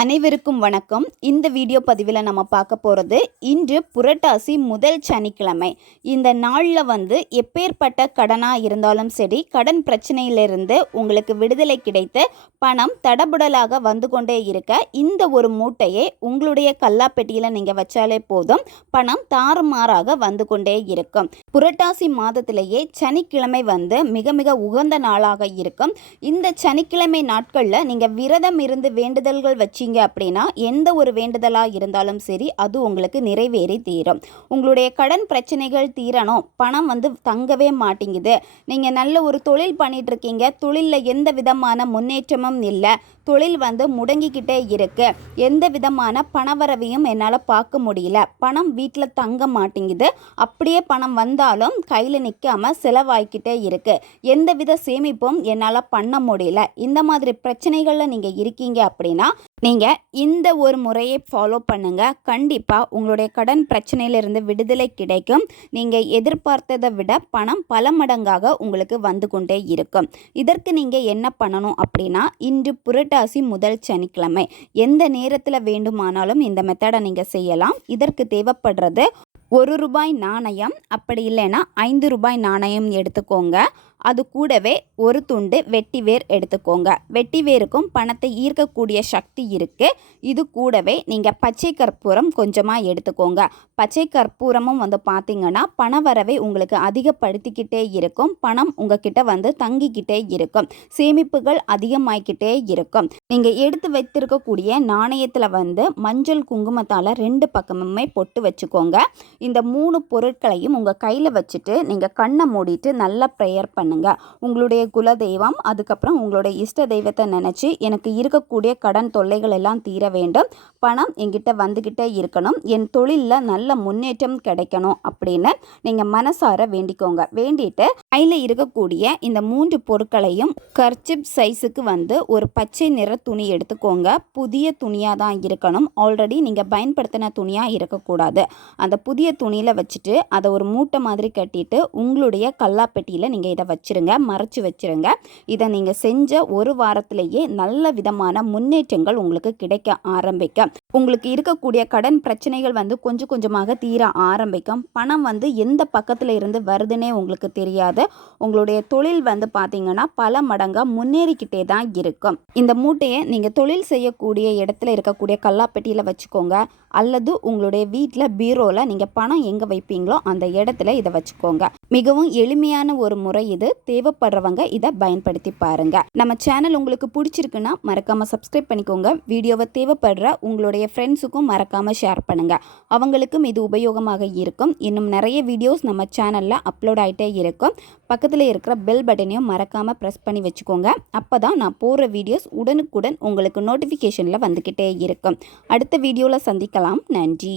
அனைவருக்கும் வணக்கம். இந்த வீடியோ பதிவில் நம்ம பார்க்க போகிறது இன்று புரட்டாசி முதல் சனிக்கிழமை. இந்த நாளில் எப்பேற்பட்ட கடனாக இருந்தாலும் சரி, கடன் பிரச்சனையிலிருந்து உங்களுக்கு விடுதலை கிடைத்து பணம் தடபுடலாக வந்து கொண்டே இருக்க இந்த ஒரு மூட்டையை உங்களுடைய கல்லாப்பெட்டியில் நீங்கள் வச்சாலே போதும், பணம் தாறுமாறாக வந்து கொண்டே இருக்கும். புரட்டாசி மாதத்திலேயே சனிக்கிழமை மிக மிக உகந்த நாளாக இருக்கும். இந்த சனிக்கிழமை நாட்களில் நீங்கள் விரதம் இருந்து வேண்டுதல்கள் வச்சு அப்படின்னா எந்த ஒரு வேண்டுதலாக இருந்தாலும் சரி, அது உங்களுக்கு நிறைவேறி தீரும். உங்களுடைய கடன் பிரச்சனைகள் தீரணும், பணம் தங்கவே மாட்டேங்குது, நீங்கள் நல்ல ஒரு தொழில் பண்ணிட்டு இருக்கீங்க, தொழிலில் எந்த விதமான முன்னேற்றமும் இல்லை, தொழில் முடங்கிக்கிட்டே இருக்கு, எந்த விதமான பணவரவையும் என்னால் பார்க்க முடியல, பணம் வீட்டில் தங்க மாட்டேங்குது, அப்படியே பணம் வந்தாலும் கையில் நிற்காம செலவாய்க்கிட்டே இருக்கு, எந்தவித சேமிப்பும் என்னால் பண்ண முடியல, இந்த மாதிரி பிரச்சனைகளில் நீங்கள் இருக்கீங்க அப்படின்னா நீங்கள் இந்த ஒரு முறையை ஃபாலோ பண்ணுங்கள். கண்டிப்பாக உங்களுடைய கடன் பிரச்சனையிலிருந்து விடுதலை கிடைக்கும். நீங்கள் எதிர்பார்த்ததை விட பணம் பல மடங்காக உங்களுக்கு வந்து கொண்டே இருக்கும். இதற்கு நீங்கள் என்ன பண்ணணும் அப்படின்னா, இன்று புரட்டாசி முதல் சனிக்கிழமை எந்த நேரத்தில் வேண்டுமானாலும் இந்த மெத்தடை நீங்கள் செய்யலாம். இதற்கு தேவைப்படுறது ₹1 நாணயம், அப்படி இல்லைன்னா ₹5 நாணயம் எடுத்துக்கோங்க. அது கூடவே ஒரு துண்டு வெட்டிவேர் எடுத்துக்கோங்க. வெட்டிவேருக்கும் பணத்தை ஈர்க்கக்கூடிய சக்தி இருக்குது. இது கூடவே நீங்கள் பச்சை கற்பூரம் கொஞ்சமாக எடுத்துக்கோங்க. பச்சை கற்பூரமும் பார்த்தீங்கன்னா பணவரவை உங்களுக்கு அதிகப்படுத்திக்கிட்டே இருக்கும். பணம் உங்ககிட்ட தங்கிக்கிட்டே இருக்கும். சேமிப்புகள் அதிகமாகிக்கிட்டே இருக்கும். நீங்கள் எடுத்து வைத்திருக்கக்கூடிய நாணயத்தில் மஞ்சள் குங்குமத்தால் 2 பக்கமுமே பொட்டு வச்சுக்கோங்க. இந்த 3 பொருட்களையும் உங்கள் கையில் வச்சுட்டு நீங்கள் கண்ணை மூடிட்டு நல்லா ப்ரேயர் பண்ணுங்க. உங்களுடைய குலதெய்வம், அதுக்கப்புறம் உங்களுடைய இஷ்ட தெய்வத்தை நினச்சி, எனக்கு இருக்கக்கூடிய கடன் தொல்லைகள் எல்லாம் தீர வேண்டும், பணம் என்கிட்ட வந்துக்கிட்டே இருக்கணும், என் தொழிலில் நல்ல முன்னேற்றம் கிடைக்கணும் அப்படின்னு நீங்கள் மனசார வேண்டிக்கோங்க. வேண்டிட்டு கையில் இருக்கக்கூடிய இந்த 3 பொருட்களையும் கர்ச்சிப் சைஸுக்கு ஒரு பச்சை நிற துணி எடுத்துக்கோங்க. புதிய துணியாக தான் இருக்கணும், ஆல்ரெடி நீங்கள் பயன்படுத்தின துணியாக இருக்கக்கூடாது. அந்த புதிய துணியில் வச்சுட்டு அதை ஒரு மூட்டை மாதிரி கட்டிட்டு உங்களுடைய கல்லாப்பெட்டியில் நீங்கள் இதை வச்சிருங்க, மறைச்சி வச்சிருங்க. இதை நீங்கள் செஞ்ச ஒரு வாரத்திலேயே நல்ல விதமான முன்னேற்றங்கள் உங்களுக்கு கிடைக்க ஆரம்பிக்கும். உங்களுக்கு இருக்கக்கூடிய கடன் பிரச்சனைகள் கொஞ்சம் கொஞ்சமாக தீர ஆரம்பிக்கும். பணம் எந்த பக்கத்தில் இருந்து வருதுன்னே உங்களுக்கு தெரியாது. உங்களுடைய தொழில் பார்த்தீங்கன்னா பல மடங்காக முன்னேறிக்கிட்டே தான் இருக்கும். இந்த மூட்டையை நீங்கள் தொழில் செய்யக்கூடிய இடத்துல இருக்கக்கூடிய கல்லாப்பெட்டியில் வச்சுக்கோங்க, அல்லது உங்களுடைய வீட்டில் பீரோவில் நீங்கள் பணம் எங்கே வைப்பீங்களோ அந்த இடத்துல இதை வச்சுக்கோங்க. மிகவும் எளிமையான ஒரு முறை இது. தேவைப்படுறவங்க இதை பயன்படுத்தி பாருங்க. நம்ம சேனல் உங்களுக்கு பிடிச்சிருக்குன்னா மறக்காம சப்ஸ்கிரைப் பண்ணிக்கோங்க. வீடியோவை தேவைப்படுற உங்களுடைய ஃப்ரெண்ட்ஸுக்கும் மறக்காம ஷேர் பண்ணுங்க, அவங்களுக்கும் இது உபயோகமாக இருக்கும். இன்னும் நிறைய வீடியோஸ் நம்ம சேனல்ல அப்லோட் ஆகிட்டே இருக்கும். பக்கத்தில் இருக்கிற பெல் பட்டனையும் மறக்காம ப்ரெஸ் பண்ணி வச்சுக்கோங்க. அப்பதான் நான் போடுற வீடியோஸ் உடனுக்குடன் உங்களுக்கு நோட்டிஃபிகேஷன்ல வந்துக்கிட்டே இருக்கும். அடுத்த வீடியோவில் சந்திக்கலாம். நன்றி.